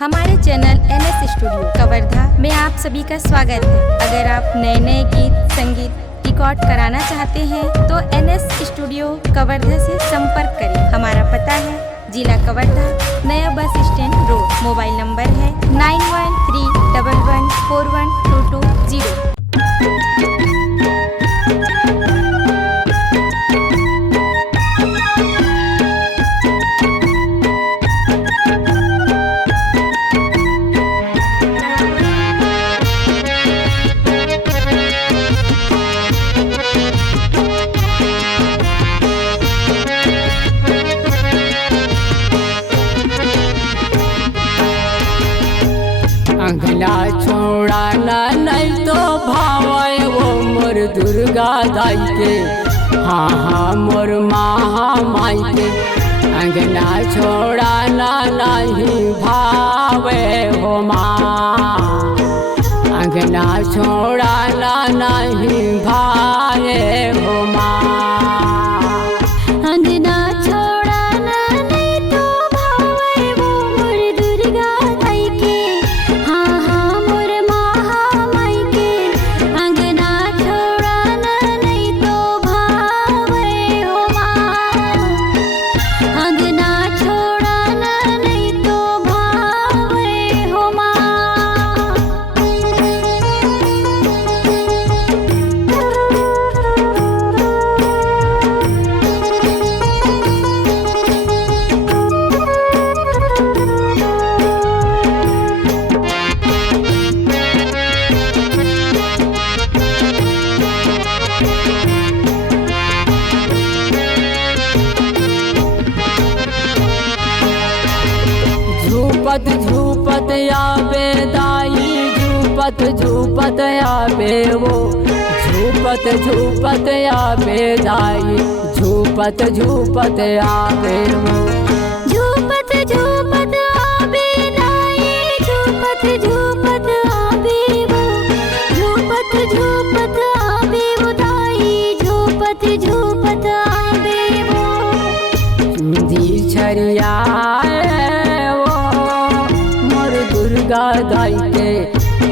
हमारे channel NS studio Kawardha में आप सभी का स्वागत है। अगर आप नए नए गीत संगीत रिकॉर्ड कराना चाहते हैं तो NS स्टूडियो कवर्धा से संपर्क करें। हमारा पता है जिला कवर्धा, नया bus stand road. Mobile number है 9131141220। अंगना छोड़ाना नहीं तो भावे वो मोर दुर्गा दाई के, हाँ हाँ मोर महामाई के। अंगना छोड़ाना नहीं भावे हो माँ, अंगना छोड़ाना नहीं भावे हो माँ। झूपत झूपत आवे दाई, झूपत झूपत आवे वो, झूपत झूपत आवे दाई, झूपत झूपत आवे वो। झूपत झूपत आवे दाई, झूपत झूपत आवे वो, झूपत झूपत आवे वो दाई, झूपत झूपत आवे वो। चुंदी छरिया दुर्गा दाई के,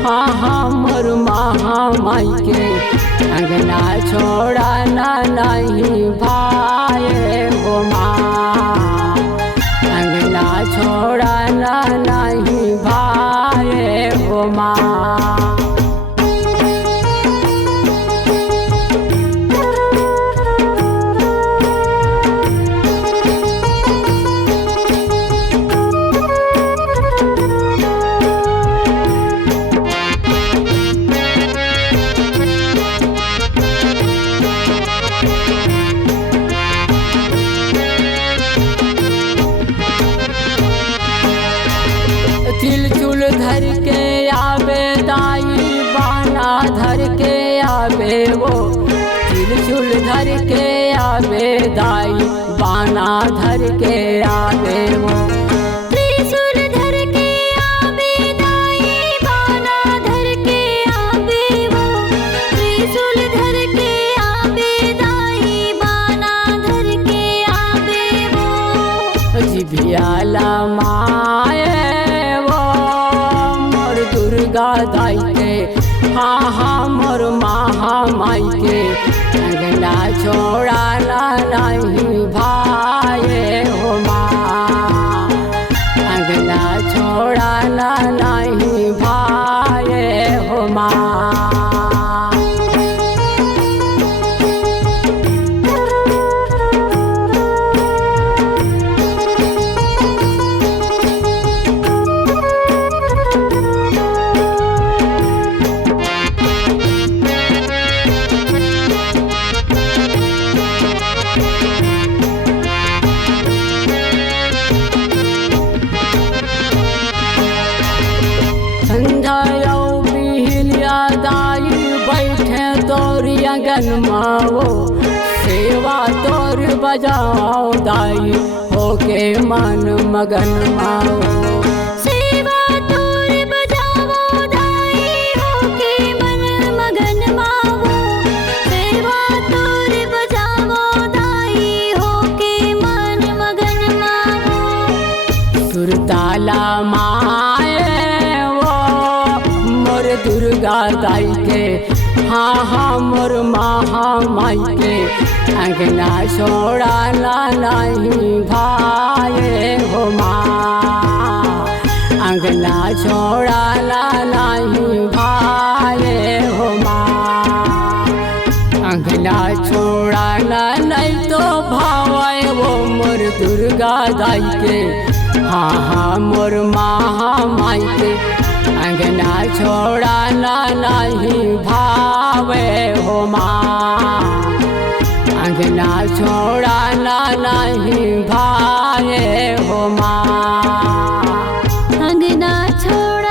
हाँ हाँ मोर महामाई के। अंगना छोड़ाना नहीं भाए हो माँ, अंगना छोड़ाना नहीं भाए हो माँ। तिलचुल धर के आवे दाई, बाना धर के आवे वो, तिलचुल धर के आवे दाई, बाना धर के आवे वो। त्रिशूल धर के आवे दाई, बाना धर के आवे वो, त्रिशूल धर के आवे दाई, बाना धर के आवे वो। जिभियाला माए दुर्गा दाई के, हाँ हाँ मोर महामाई के। अंगना छोड़ाना नहीं भाए हो माँ, अंगना छोड़ाना नहीं भाए हो माँ। आंगन माओ सेवा तोर बजाओ दाई, होके मन मगन माओ। सेवा तोर बजाओ दाई, होके मन मगन माओ, सेवा तोर बजाओ दाई, होके मन मगन माओ। सुरताला माँ दुर्गा दाई के हाँ हाँ मोर महामाई के अंगना छोड़ाना नहीं भाए हो माँ अंगना छोड़ाना नहीं भाए हो माँ अंगना छोड़ाना नहीं तो भावे वो मोर दुर्गा दाई के हाँ हाँ मोर महामाई के अंगना छोड़ाना नहीं भावे हो माँ अंगना छोड़ाना नहीं भावे हो माँ अंगना छोड़ा